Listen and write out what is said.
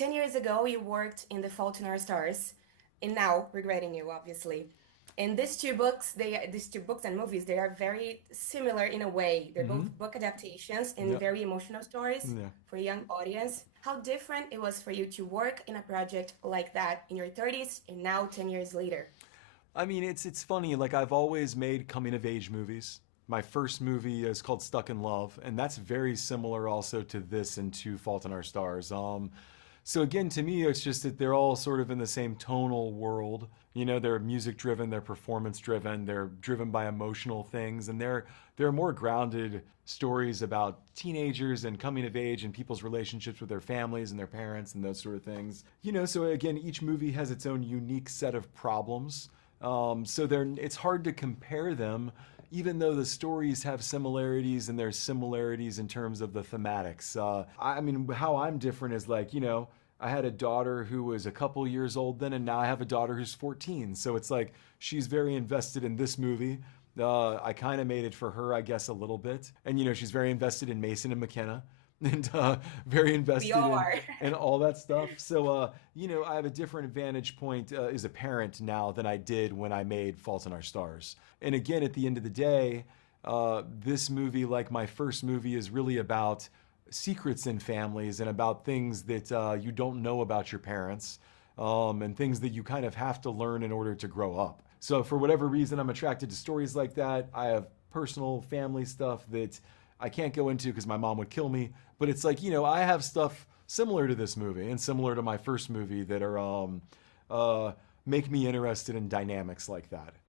10 years ago, you worked in The Fault in Our Stars, and now regretting you, obviously. And these two books and movies, they are very similar in a way. They're Mm-hmm. both book adaptations and Yep. very emotional stories Yeah. for a young audience. How different it was for you to work in a project like that in your 30s and now 10 years later. I mean, it's funny. Like I've always made coming of age movies. My first movie is called Stuck in Love, and that's very similar also to this and to Fault in Our Stars. So again, to me, it's just that they're all sort of in the same tonal world. You know, they're music driven, they're performance driven, they're driven by emotional things, and they're more grounded stories about teenagers and coming of age and people's relationships with their families and their parents and those sort of things. You know, so again, each movie has its own unique set of problems. So it's hard to compare them, even though the stories have similarities and there's similarities in terms of the thematics. I mean, how I'm different is like, you know, I had a daughter who was a couple years old then, and now I have a daughter who's 14. So it's like she's very invested in this movie. I kind of made it for her, I guess, a little bit. And, you know, she's very invested in Mason and McKenna and very We invested all are. in all that stuff. So, you know, I have a different vantage point as a parent now than I did when I made Fault in Our Stars. And again, at the end of the day, this movie, like my first movie, is really about secrets in families and about things that you don't know about your parents and things that you kind of have to learn in order to grow up. So, for whatever reason, I'm attracted to stories like that. I have personal family stuff that I can't go into because my mom would kill me. But it's like, you know, I have stuff similar to this movie and similar to my first movie that are make me interested in dynamics like that.